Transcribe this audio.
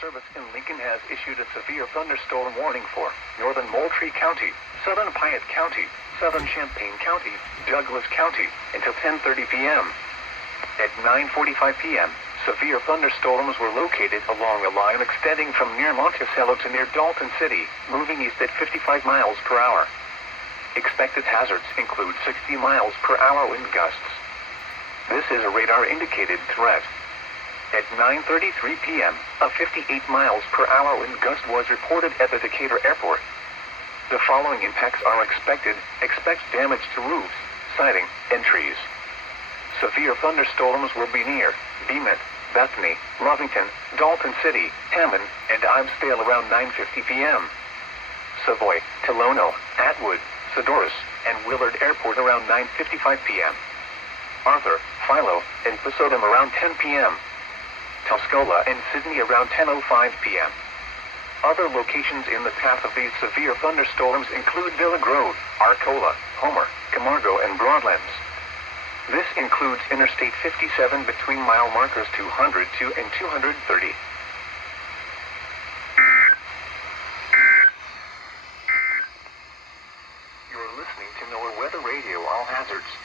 Service in Lincoln has issued a severe thunderstorm warning for northern Moultrie County, southern Piatt County, southern Champaign County, Douglas County, until 10:30 p.m. At 9:45 p.m., severe thunderstorms were located along a line extending from near Monticello to near Dalton City, moving east at 55 miles per hour. Expected hazards include 60 miles per hour wind gusts. This is a radar-indicated threat. At 9:33 p.m., a 58 miles per hour wind gust was reported at the Decatur Airport. The following impacts are expected. Expect damage to roofs, siding, and trees. Severe thunderstorms will be near Bemet, Bethany, Lovington, Dalton City, Hammond, and Ibsdale around 9:50 p.m. Savoy, Tolono, Atwood, Sadorus, and Willard Airport around 9:55 p.m. Arthur, Philo, and Pasodum around 10 p.m. Tuscola and Sydney around 10:05 p.m. Other locations in the path of these severe thunderstorms include Villa Grove, Arcola, Homer, Camargo, and Broadlands. This includes Interstate 57 between mile markers 202 and 230.